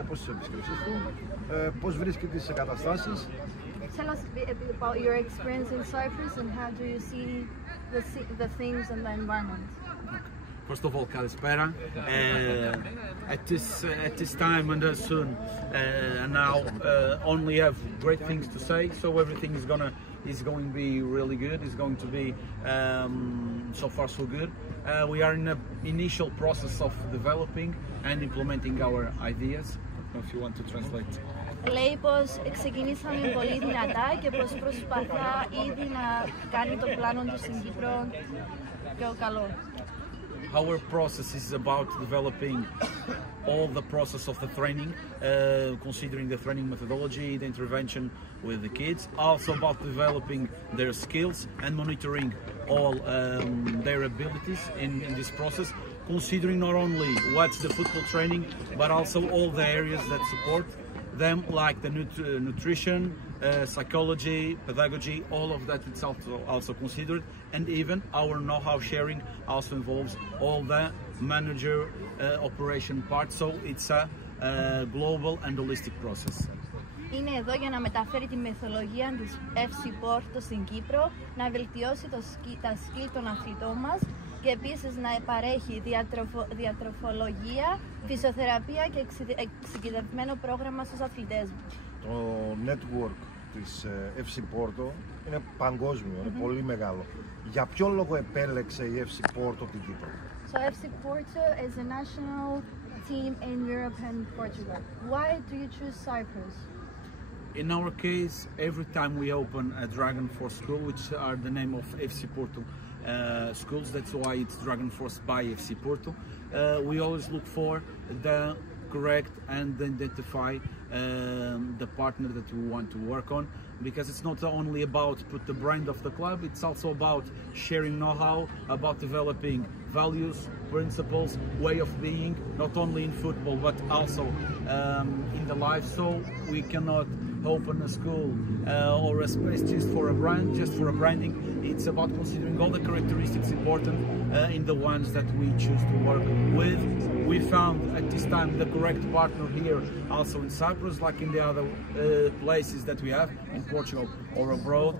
σκοπός της επίσκεψης του, πώς βρίσκεται τις εγκαταστάσεις. Tell us a bit about your experience in Cyprus and how do you see the things and the environment. First of all, Kalispera. At this time and soon, and now only have great things to say. So everything is going to be really good. It's going to be so far so good. We are in an initial process of developing and implementing our ideas. I don't know if you want to translate. Λέει πως ξεκινήσαμε πολύ δυνατά και πως προσπαθά ήδη να κάνει το πλάνο του στην Κύπρο πιο καλό. Our process is about developing all the process of the training, considering the training methodology, the intervention with the kids, also about developing their skills and monitoring all their abilities in this process, considering not only what's the football training, but also all the areas that support them, like the nutrition, psychology, pedagogy, all of that is also considered, and even our know-how sharing also involves all the manager operation part, so it's a global and holistic process. Είναι εδώ για να μεταφέρει τη μεθοδολογία της FC Πόρτο στην Κύπρο, να βελτιώσει τα σκύλ των αθλητών μας και επίσης να παρέχει διατροφολογία, φυσιοθεραπεία και εξειδικευμένο πρόγραμμα στους αθλητές μας. Το network της FC Πόρτο είναι παγκόσμιο, είναι πολύ μεγάλο. Για ποιο λόγο επέλεξε η FC Πόρτο την Κύπρο? So FC Porto is a national team in Europe and Portugal. Why do you choose Cyprus? In our case, every time we open a Dragon Force school, which are the name of FC Porto schools, that's why it's Dragon Force by FC Porto, we always look for the correct and identify the partner that we want to work on, because it's not only about put the brand of the club, it's also about sharing know-how, about developing values, principles, way of being, not only in football but also in the life. So we cannot open a school or a space just for a brand, just for a branding. It's about considering all the characteristics important in the ones that we choose to work with. We found at this time the correct partner here also in Cyprus, like in the other places that we have in Portugal or abroad.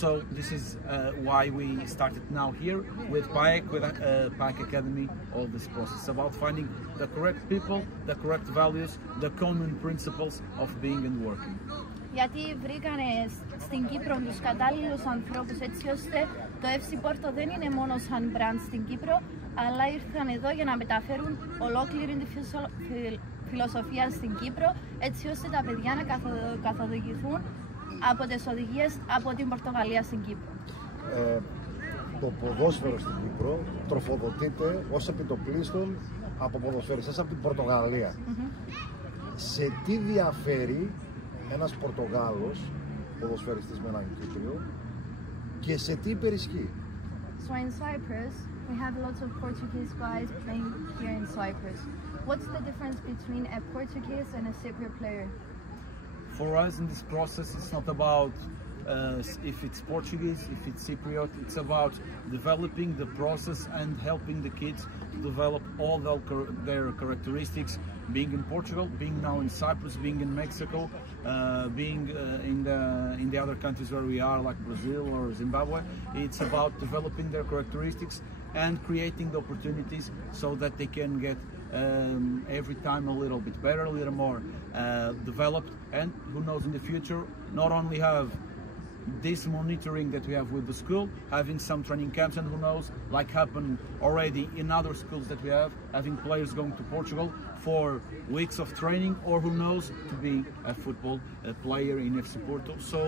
So this is why we started now here with PAEK, with PAEK Academy, all this process about finding the correct people, the correct values, the common principles of being and working. Γιατί βρήκανε στην Κύπρο τους κατάλληλους ανθρώπους έτσι ώστε το FC Porto δεν είναι μόνο σαν brand στην Κύπρο, αλλά ήρθαν εδώ για να μεταφέρουν ολόκληρη τη φιλοσοφία στην Κύπρο έτσι ώστε τα παιδιά να καθοδηγηθούν από τις οδηγίες από την Πορτογαλία στην Κύπρο. Το ποδόσφαιρο στην Κύπρο τροφοδοτείται ως επιτοπλίστων από ποδοσφαιριστές από την Πορτογαλία. Σε τι διαφέρει ένας Πορτογάλος ποδοσφαιριστής με έναν Κύπριο και σε τι υπερισχύει? So in Cyprus, we have lots of Portuguese guys playing here in Cyprus. What's the difference between a Portuguese and a Cypriot player? For us in this process, it's not about if it's Portuguese, if it's Cypriot, it's about developing the process and helping the kids to develop all their characteristics, being in Portugal, being now in Cyprus, being in Mexico, being in the other countries where we are, like Brazil or Zimbabwe. It's about developing their characteristics and creating the opportunities so that they can get every time a little bit better, a little more developed, and who knows in the future not only have this monitoring that we have with the school, having some training camps, and who knows, like happened already in other schools that we have, having players going to Portugal for weeks of training, or who knows, to be a football player in FC Porto. So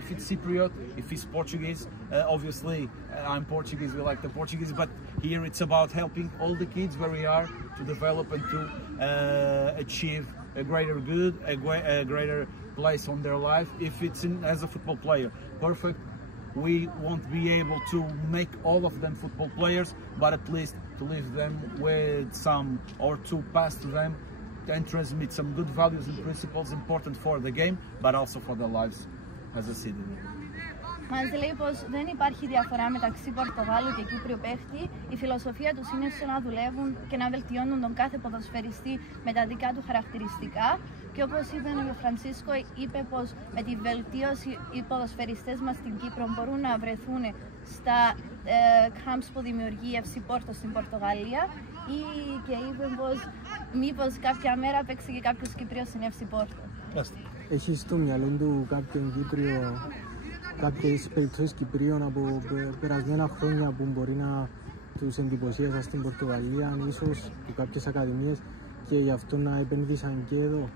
if it's Cypriot, if it's Portuguese, obviously I'm Portuguese, we like the Portuguese, but here it's about helping all the kids where we are to develop and to achieve a greater good, a greater place on their life. If it's as a football player, perfect. We won't be able to make all of them football players, but at least to leave them with some or to pass to them and transmit some good values and principles important for the game, but also for their lives as a citizen. Μας λέει πως δεν υπάρχει διαφορά μεταξύ Πορτογάλου και Κύπριου παίχτη. Η φιλοσοφία τους είναι στο να δουλεύουν και να βελτιώνουν τον κάθε ποδοσφαιριστή με τα δικά του χαρακτηριστικά. Και όπως είπε ο Φρανσίσκο, είπε πως με τη βελτίωση οι ποδοσφαιριστές μας στην Κύπρο μπορούν να βρεθούν στα camps που δημιουργεί η FC Πόρτο στην Πορτογαλία και είπε πως μήπως κάποια μέρα παίξει και κάποιος Κύπριος στην FC Πόρτο. Έχει στο μυαλό του κάποιον Κύπριο, κάποιες περιπτώσεις Κυπρίων από περασμένα χρόνια που μπορεί να τους εντυπωσίασαν στην Πορτογαλία, ίσως από κάποιες ακαδημίες και γι' αυτό να επενδύσαν και εδώ.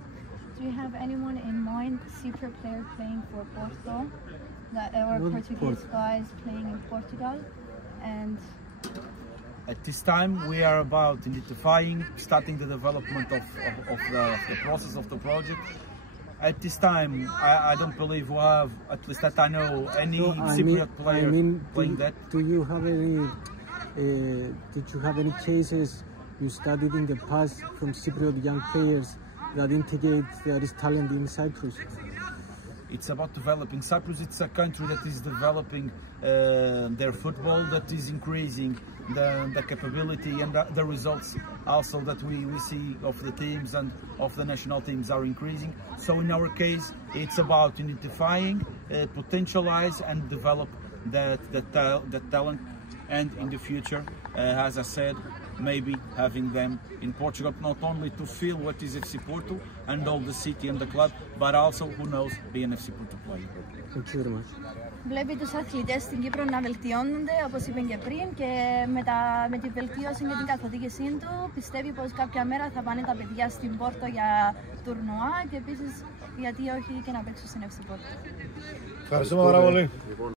Do you have anyone in mind, Cypriot player playing for Porto, or Portuguese guys playing in Portugal? And at this time, we are about identifying, starting the development of the process of the project. At this time, I don't believe we have, at least that I know, any Cypriot player playing that. Do you have any? Did you have any cases you studied in the past from Cypriot young players that indicate there is talent in Cyprus? It's about developing. Cyprus, it's a country that is developing their football, that is increasing the capability and the results also that we see of the teams and of the national teams are increasing. So in our case, it's about identifying, potentialize and develop that talent, and in the future, as I said, maybe having them in Portugal, not only to feel what is FC Porto and all the city and the club, but also, who knows, be an FC Porto player. Thank you very much. Βλέπει τους αθλητές στην Κύπρο να βελτιώνονται, όπως είπε και πριν, και με τη βελτίωση και την καθοδήγησή του πιστεύει πως κάποια μέρα θα πάνε τα παιδιά στην Πόρτο για τουρνουά και επίσης γιατί όχι και να παίξουν στην FC Πόρτο. Ευχαριστούμε πάρα πολύ.